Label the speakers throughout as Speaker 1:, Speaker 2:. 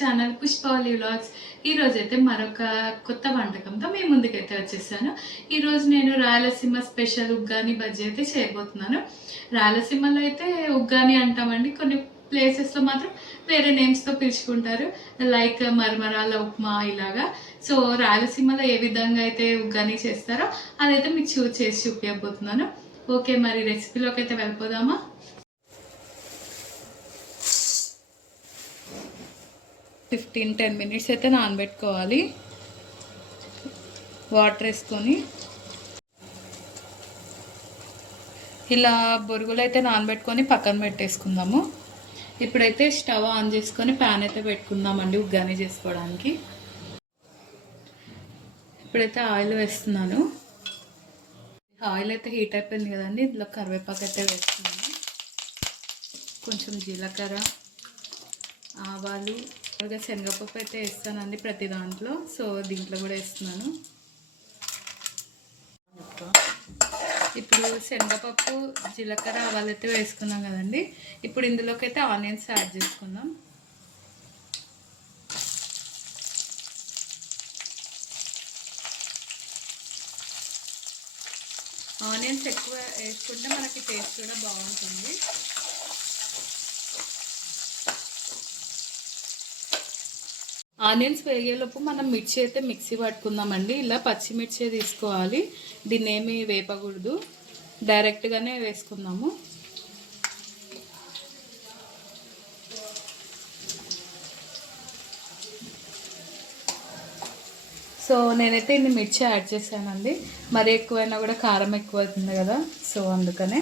Speaker 1: Channel Pushpavalli vlogs ఈ అయితే మరొక కొత్త వంటకంతో మీ ముందుకైతే వచ్చేసాను. ఈరోజు నేను రాయలసీమ స్పెషల్ ఉగ్గాని బజ్జీ అయితే చేయబోతున్నాను. రాయలసీమలో అయితే ఉగ్గాని అంటామండి. కొన్ని ప్లేసెస్లో మాత్రం వేరే నేమ్స్తో పిలుచుకుంటారు. లైక్ మరమరాల ఉప్మా ఇలాగా. సో రాయలసీమలో ఏ విధంగా అయితే ఉగ్గాని చేస్తారో అదైతే మీకు చూ చేసి చూపించబోతున్నాను ఓకే మరి రెసిపీలోకి అయితే వెళ్ళిపోదామా? ఫిఫ్టీన్ టెన్ మినిట్స్ అయితే నానబెట్టుకోవాలి. వాటర్ వేసుకొని. ఇలా బొరుగులు అయితే నానబెట్టుకొని పక్కన పెట్టేసుకుందాము. ఇప్పుడైతే స్టవ్ ఆన్ చేసుకొని ప్యాన్ అయితే పెట్టుకుందామండి ఉగ్గాని చేసుకోవడానికి. ఇప్పుడైతే ఆయిల్ వేస్తున్నాను. ఆయిల్ అయితే హీట్ అయిపోయింది కదండి ఇందులో కరివేపాకు అయితే వేస్తున్నాను. కొంచెం జీలకర్ర ఆవాలు అలాగే శనగపప్పు అయితే వేస్తానండి ప్రతి దాంట్లో. సో దీంట్లో కూడా వేస్తున్నాను. ఇప్పుడు శనగపప్పు జీలకర్ర ఆవాలైతే వేసుకున్నాం కదండి. ఇప్పుడు ఇందులోకి అయితే ఆనియన్స్ యాడ్ చేసుకుందాం. ఆనియన్స్ ఎక్కువ వేసుకుంటే మనకి టేస్ట్ కూడా బాగుంటుంది. ఆనియన్స్ వేగేలోపు మనం మిర్చి అయితే మిక్సీ పట్టుకుందామండి. ఇలా పచ్చిమిర్చి తీసుకోవాలి. దీన్ని ఏమి వేపకూడదు. డైరెక్ట్గానే వేసుకుందాము. సో నేనైతే ఇన్ని మిర్చి యాడ్ చేశానండి. మరి ఎక్కువైనా కూడా కారం ఎక్కువ అవుతుంది కదా. సో అందుకనే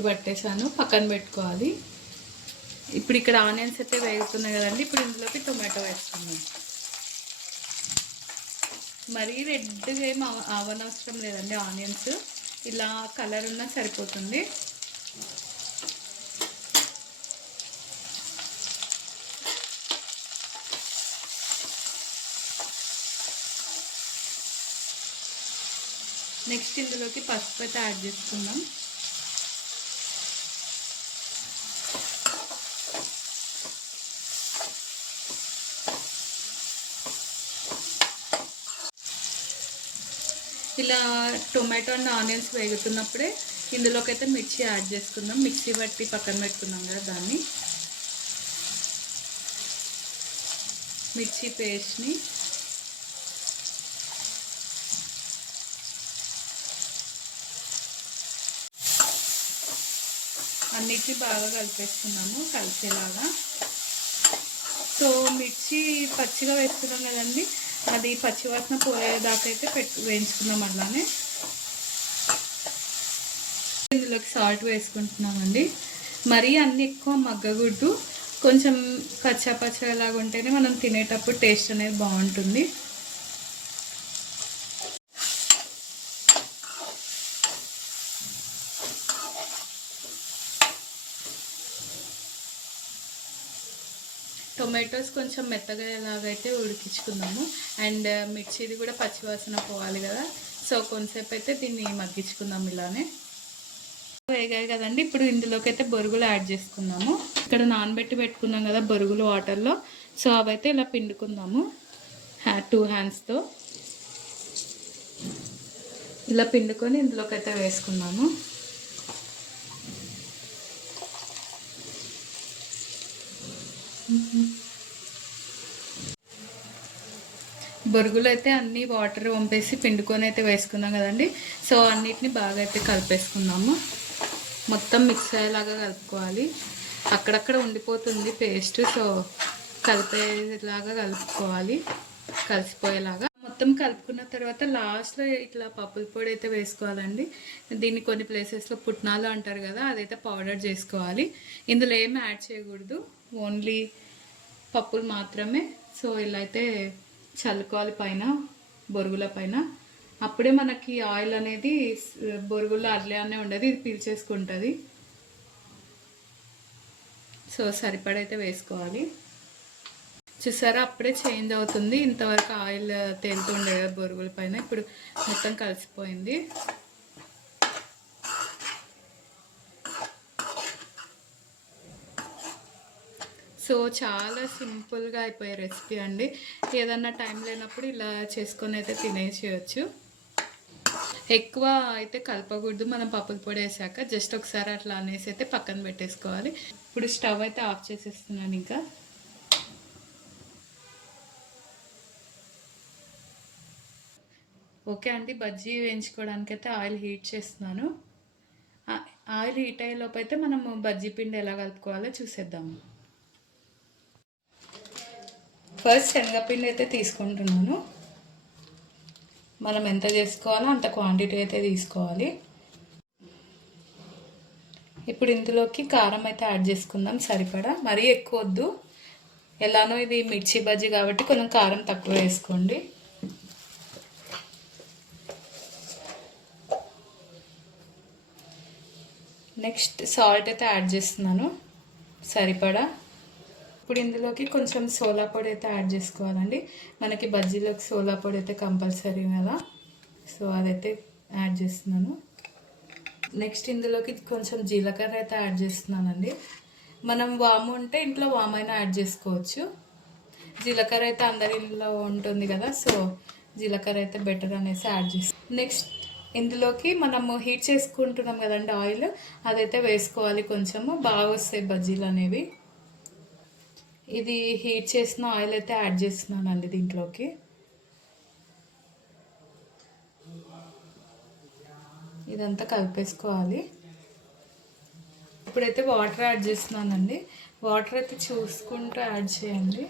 Speaker 1: మిర్చి పట్టేసాను. పక్కన పెట్టుకోవాలి. ఇప్పుడు ఇక్కడ ఆనియన్స్ అయితే వేగుతున్నాయి కదండి. ఇప్పుడు ఇందులోకి టొమాటో వేస్తున్నాను. మరీ రెడ్గా ఏం అవనవసరం లేదండి ఆనియన్స్. ఇలా కలర్ ఉన్నా సరిపోతుంది. నెక్స్ట్ ఇందులోకి పసుపు అయితే యాడ్ చేసుకుందాం. ఇలా టొమాటో అండ్ ఆనియన్స్ వేగుతున్నప్పుడే ఇందులోకి అయితే మిర్చి యాడ్ చేసుకుందాం. మిక్సీ బట్టి పక్కన పెట్టుకున్నాం కదా దాన్ని. మిర్చి పేస్ట్ని అన్నిటిని బాగా కలిపేసుకున్నాము కలిసేలాగా. సో మిర్చి పచ్చిగా వేసుకున్నాం కదండి. అది పచ్చివాసన పోయేదాకా అయితే పెట్టు వేయించుకున్నాం అలానే ఇందులోకి సాల్ట్ వేసుకుంటున్నామండి. మరీ అన్ని ఎక్కువ మగ్గగుడ్డు కొంచెం కచ్చా పచ్చలాగా ఉంటేనే మనం తినేటప్పుడు టేస్ట్ అనేది బాగుంటుంది. టొమాటోస్ కొంచెం మెత్తగా ఎలాగైతే ఉడికించుకుందాము. అండ్ uh, మిర్చిది కూడా పచ్చివాసన పోవాలి కదా. సో కొంతసేపు అయితే దీన్ని మగ్గించుకుందాం ఇలానే. వేగాయి కదండి. ఇప్పుడు ఇందులోకి అయితే బొరుగులు యాడ్ చేసుకుందాము. ఇక్కడ నానబెట్టి పెట్టుకున్నాం కదా బొరుగులు వాటర్లో. సో అవైతే ఇలా పిండుకుందాము. హ్యా టూ హ్యాండ్స్తో ఇలా పిండుకొని ఇందులోకి అయితే వేసుకున్నాము బొరుగులు అయితే అన్ని వాటర్ వంపేసి పిండుకొని అయితే వేసుకున్నాం కదండి. సో అన్నిటిని బాగా అయితే కలిపేసుకుందాము. మొత్తం మిక్స్ అయ్యేలాగా కలుపుకోవాలి. అక్కడక్కడ ఉండిపోతుంది పేస్ట్ సో కలిపేలాగా కలుపుకోవాలి. కలిసిపోయేలాగా. మొత్తం కలుపుకున్న తర్వాత లాస్ట్లో ఇట్లా పప్పుల పొడి అయితే వేసుకోవాలండి. దీన్ని కొన్ని ప్లేసెస్లో పుట్నాలు అంటారు కదా అదైతే పౌడర్ చేసుకోవాలి. ఇందులో ఏమి యాడ్ చేయకూడదు. ఓన్లీ పప్పులు మాత్రమే. సో ఇలా అయితే చల్లుకోవాలి పైన బొరుగుల పైన. అప్పుడే మనకి ఆయిల్ అనేది బొరుగుల్లో అర్లేనే ఉండదు ఇది పీల్చేసుకుంటుంది. సో సరిపడైతే వేసుకోవాలి. చూసారా అప్పుడే చేంజ్ అవుతుంది. ఇంతవరకు ఆయిల్ తేలుతుండే కదా బొరుగుల పైన. ఇప్పుడు మొత్తం కలిసిపోయింది. సో చాలా సింపుల్గా అయిపోయే రెసిపీ అండి. ఏదన్నా టైం లేనప్పుడు ఇలా చేసుకొని అయితే తినేసేయచ్చు. ఎక్కువ అయితే కలపకూడదు. మనం పప్పుల పొడి వేసాక జస్ట్ ఒకసారి అట్లా అనేసి అయితే పక్కన పెట్టేసుకోవాలి. ఇప్పుడు స్టవ్ అయితే ఆఫ్ చేసేస్తున్నాను ఇంకా. ఓకే అండి. బజ్జీ వేయించుకోవడానికి అయితే ఆయిల్ హీట్ చేస్తున్నాను. ఆయిల్ హీట్ అయ్యే లోపు అయితే మనము బజ్జీ పిండి ఎలా కలుపుకోవాలో చూసేద్దాము. ఫస్ట్ శనగపిండి అయితే తీసుకుంటున్నాను. మనం ఎంత చేసుకోవాలో అంత క్వాంటిటీ అయితే తీసుకోవాలి. ఇప్పుడు ఇందులోకి కారం అయితే యాడ్ చేసుకుందాం సరిపడా. మరీ ఎక్కువ వద్దు. ఎలానో ఇది మిర్చి బజ్జీ కాబట్టి కొంచెం కారం తక్కువ వేసుకోండి. నెక్స్ట్ సాల్ట్ అయితే యాడ్ చేస్తున్నాను. సరిపడా? ఇప్పుడు ఇందులోకి కొంచెం సోలా పొడి అయితే యాడ్ చేసుకోవాలండి. మనకి బజ్జీలోకి సోలా పొడి అయితే కంపల్సరీ కదా. సో అదైతే యాడ్ చేస్తున్నాను. నెక్స్ట్ ఇందులోకి కొంచెం జీలకర్ర అయితే యాడ్ చేస్తున్నానండి. మనం వాము ఉంటే ఇంట్లో వామ్ అయినా యాడ్ చేసుకోవచ్చు. జీలకర్ర అయితే అందరి ఇంట్లో ఉంటుంది కదా సో జీలకర్ర అయితే బెటర్ అనేసి యాడ్ చేస్తాం నెక్స్ట్ ఇందులోకి మనము హీట్ చేసుకుంటున్నాం కదండి ఆయిల్ అదైతే వేసుకోవాలి కొంచెము. బాగా వస్తాయి బజ్జీలు అనేవి. ఇది హీట్ చేసిన ఆయిల్ అయితే యాడ్ చేస్తున్నానండి దీంట్లోకి. ఇదంతా కలిపేసుకోవాలి. ఇప్పుడైతే వాటర్ యాడ్ చేస్తున్నానండి. వాటర్ అయితే చూసుకుంటూ యాడ్ చేయండి.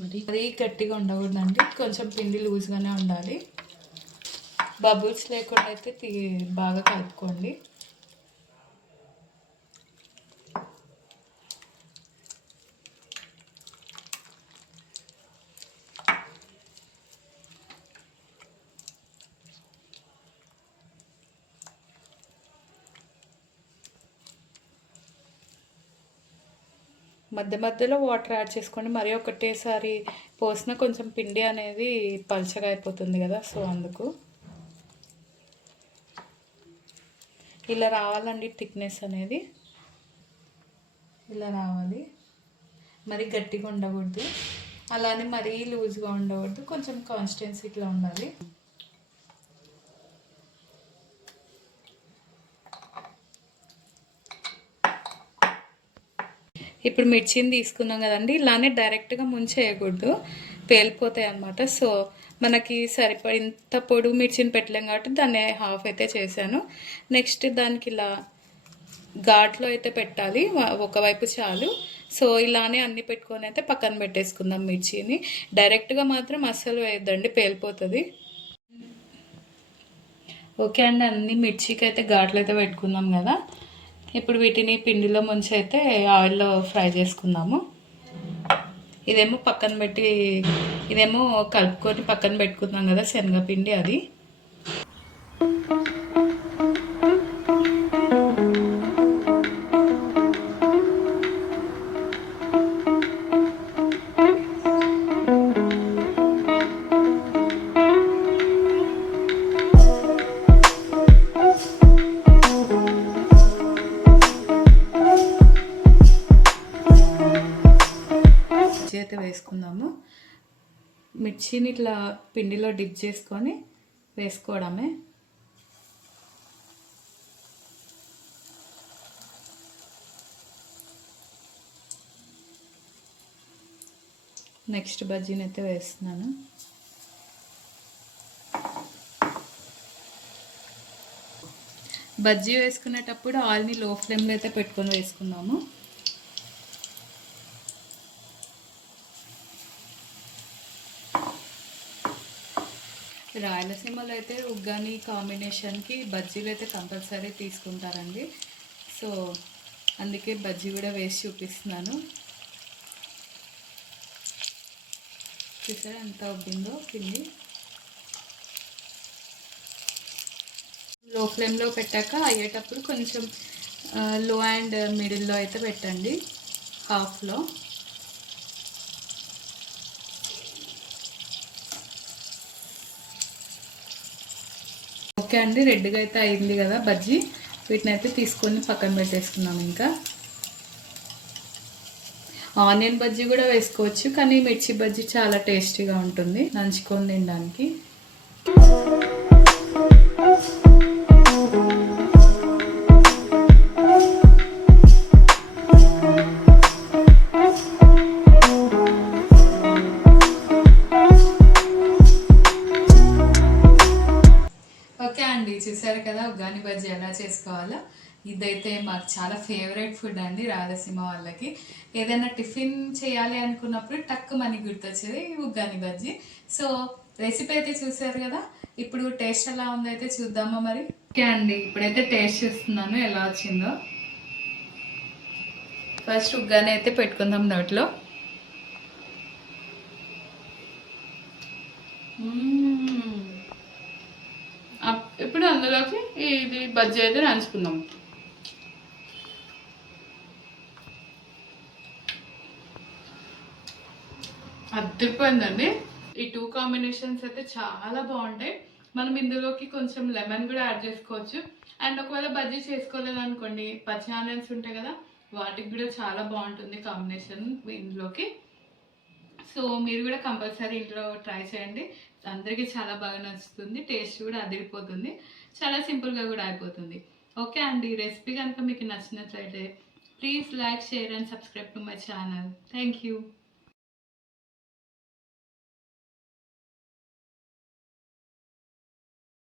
Speaker 1: మరి మరీ గట్టిగా ఉండకూడదండి. కొంచెం పిండి లూజ్గానే ఉండాలి. బబుల్స్ లేకుండా అయితే తీ బాగా కలుపుకోండి. మధ్య మధ్యలో వాటర్ యాడ్ చేసుకోండి. మరి ఒకటేసారి పోసిన కొంచెం పిండి అనేది పలచగా అయిపోతుంది కదా సో అందుకు ఇలా రావాలండి థిక్నెస్ అనేది. ఇలా రావాలి. మరి గట్టిగా ఉండకూడదు. అలానే మరీ లూజ్గా ఉండకూడదు. కొంచెం కాన్స్టెన్సీ ఇట్లా ఉండాలి. ఇప్పుడు మిర్చిని తీసుకున్నాం కదండి. ఇలానే డైరెక్ట్గా ముంచేయకూడదు. పేలిపోతాయి అన్నమాట. సో మనకి సరిపడింత పొడుగు మిర్చిని పెట్టలేం కాబట్టి దాన్ని హాఫ్ అయితే చేశాను. నెక్స్ట్ దానికి ఇలా ఘాట్లో అయితే పెట్టాలి. ఒకవైపు చాలు. సో ఇలానే అన్ని పెట్టుకొని అయితే పక్కన పెట్టేసుకుందాం మిర్చిని. డైరెక్ట్గా మాత్రం అస్సలు వేయద్దండి పేలిపోతుంది. ఓకే అండి అన్ని మిర్చికి అయితే ఘాట్లు అయితే పెట్టుకుందాం కదా. ఇప్పుడు వీటిని పిండిలో ముంచి అయితే ఆయిల్లో ఫ్రై చేసుకుందాము. ఇదేమో పక్కన పెట్టి ఇదేమో కలుపుకొని పక్కన పెట్టుకుందాం కదా శనగపిండి అది. చేతి వేసుకుందాము. మిర్చిని ఇట్లా పిండిలో డిప్ చేసుకొని వేసుకోవడమే. నెక్స్ట్ బజ్జీని అయితే వేస్తున్నాను. బజ్జీ వేసుకునేటప్పుడు ఆయిల్ని లో ఫ్లేమ్లో అయితే పెట్టుకొని వేసుకున్నాము రాయలసీమలో అయితే ఉగ్గాని కాంబినేషన్కి బజ్జీలు అయితే కంపల్సరీ తీసుకుంటారండి. సో అందుకే బజ్జీ కూడా వేసి చూపిస్తున్నాను. చూసారా ఎంత ఉబ్బిందో పిండి. లో ఫ్లేమ్లో పెట్టాక అయ్యేటప్పుడు కొంచెం లో అండ్ మిడిల్లో అయితే పెట్టండి. హాఫ్లో. ఓకే అండి రెడ్గా అయితే అయింది కదా బజ్జీ. వీటిని అయితే తీసుకొని పక్కన పెట్టేసుకున్నాం ఇంకా. ఆనియన్ బజ్జీ కూడా వేసుకోవచ్చు కానీ మిర్చి బజ్జీ చాలా టేస్టీగా ఉంటుంది నంచుకొని తినడానికి. ఇదైతే మాకు చాలా ఫేవరెట్ ఫుడ్ అండి రాయలసీమ వాళ్ళకి. ఏదైనా టిఫిన్ చేయాలి అనుకున్నప్పుడు టక్ మనకి గుర్తొచ్చేది ఉగ్గాని బజ్జీ. సో రెసిపీ అయితే చూసారు కదా ఇప్పుడు టేస్ట్ ఎలా ఉందో అయితే చూద్దామా మరి? ఓకే అండి ఇప్పుడైతే టేస్ట్ చూస్తున్నాను ఎలా వచ్చిందో. ఫస్ట్ ఉగ్గాని అయితే పెట్టుకుందాం.
Speaker 2: అప్- ఇప్పుడు అందులోకి ఇది బజ్జీ అయితే నంచుకుందాం. అద్దరిపోయిందండి ఈ టూ కాంబినేషన్స్ అయితే చాలా బాగుంటాయి. మనం ఇందులోకి కొంచెం లెమన్ కూడా యాడ్ చేసుకోవచ్చు. అండ్ ఒకవేళ బజ్జీ చేసుకోలేదు అనుకోండి పచ్చి ఆనియన్స్ ఉంటాయి కదా వాటికి కూడా చాలా బాగుంటుంది కాంబినేషన్ ఇందులోకి. సో మీరు కూడా కంపల్సరీ ఇంట్లో ట్రై చేయండి. అందరికీ చాలా బాగా నచ్చుతుంది టేస్ట్ కూడా అదిరిపోతుంది. చాలా సింపుల్గా కూడా అయిపోతుంది. ఓకే అండి ఈ రెసిపీ కనుక మీకు నచ్చినట్లయితే please like share and subscribe to my channel. Thank you.